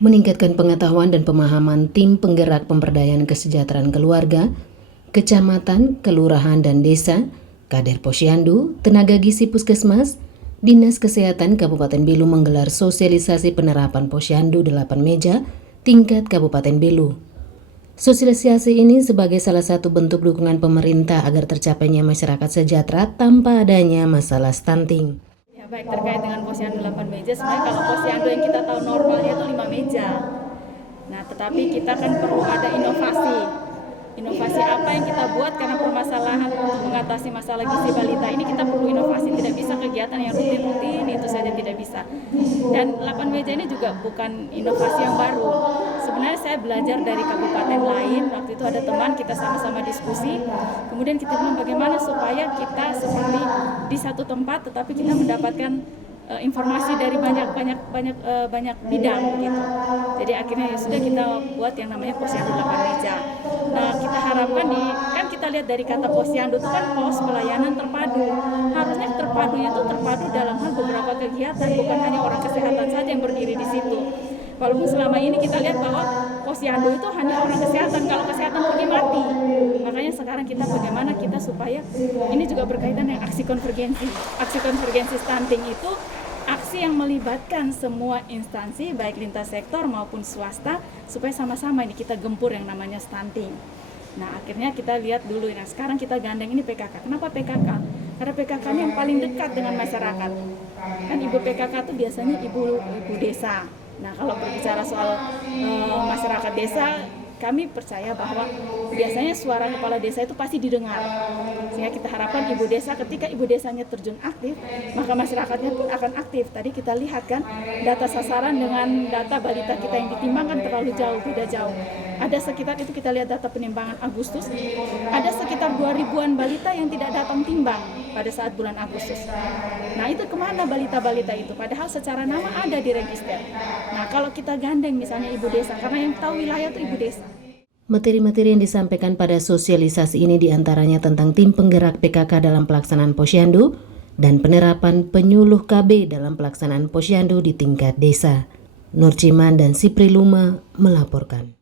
meningkatkan pengetahuan dan pemahaman tim penggerak pemberdayaan kesejahteraan keluarga, kecamatan, kelurahan, dan desa, Kader Posyandu, tenaga gizi puskesmas, Dinas Kesehatan Kabupaten Belu menggelar sosialisasi penerapan Posyandu 8 meja tingkat Kabupaten Belu. Sosialisasi ini sebagai salah satu bentuk dukungan pemerintah agar tercapainya masyarakat sejahtera tanpa adanya masalah stunting. Ya, baik, terkait dengan posyandu 8 meja, sebenarnya kalau posyandu yang kita tahu normalnya itu 5 meja. Nah, tetapi kita kan perlu ada inovasi. Inovasi apa yang kita buat karena permasalahan untuk mengatasi masalah gizi balita ini kita perlu inovasi, tidak bisa kegiatan yang rutin-rutin itu saja tidak bisa. Dan 8 meja ini juga bukan inovasi yang baru. Sebenarnya saya belajar dari kabupaten lain, waktu itu ada teman kita sama-sama diskusi, kemudian kita bilang bagaimana supaya kita seperti di satu tempat tetapi kita mendapatkan informasi dari banyak bidang gitu. Jadi akhirnya ya sudah kita buat yang namanya posyandu 8 meja. Nah, kita harapkan kan kita lihat dari kata posyandu itu kan pos pelayanan terpadu. Harusnya terpadunya itu terpadu dalam hal beberapa kegiatan, bukan hanya orang kesehatan saja yang berdiri di situ. Walaupun selama ini kita lihat bahwa posyandu itu hanya orang kesehatan, kalau kesehatan pergi mati. Makanya sekarang kita bagaimana kita supaya ini juga berkaitan dengan aksi konvergensi. Aksi konvergensi stunting itu aksi yang melibatkan semua instansi baik lintas sektor maupun swasta supaya sama-sama ini kita gempur yang namanya stunting. Nah, akhirnya kita lihat dulu. Nah, sekarang kita gandeng ini PKK. Kenapa PKK? Karena PKK ini yang paling dekat dengan masyarakat. Kan ibu PKK itu biasanya ibu desa. Nah, kalau berbicara soal masyarakat desa, kami percaya bahwa biasanya suara kepala desa itu pasti didengar. Sehingga kita harapkan ibu desa, ketika ibu desanya terjun aktif, maka masyarakatnya pun akan aktif. Tadi kita lihat kan, data sasaran dengan data balita kita yang ditimbangkan terlalu jauh, beda jauh. Ada sekitar itu kita lihat data penimbangan Agustus, ada sekitar 2.000-an balita yang tidak datang timbang pada saat bulan Agustus. Nah, itu kemana balita-balita itu? Padahal secara nama ada di register. Nah, kalau kita gandeng misalnya ibu desa, karena yang tahu wilayah itu ibu desa. Materi-materi yang disampaikan pada sosialisasi ini diantaranya tentang tim penggerak PKK dalam pelaksanaan posyandu dan penerapan penyuluh KB dalam pelaksanaan posyandu di tingkat desa. Nur Ciman dan Sipri Luma melaporkan.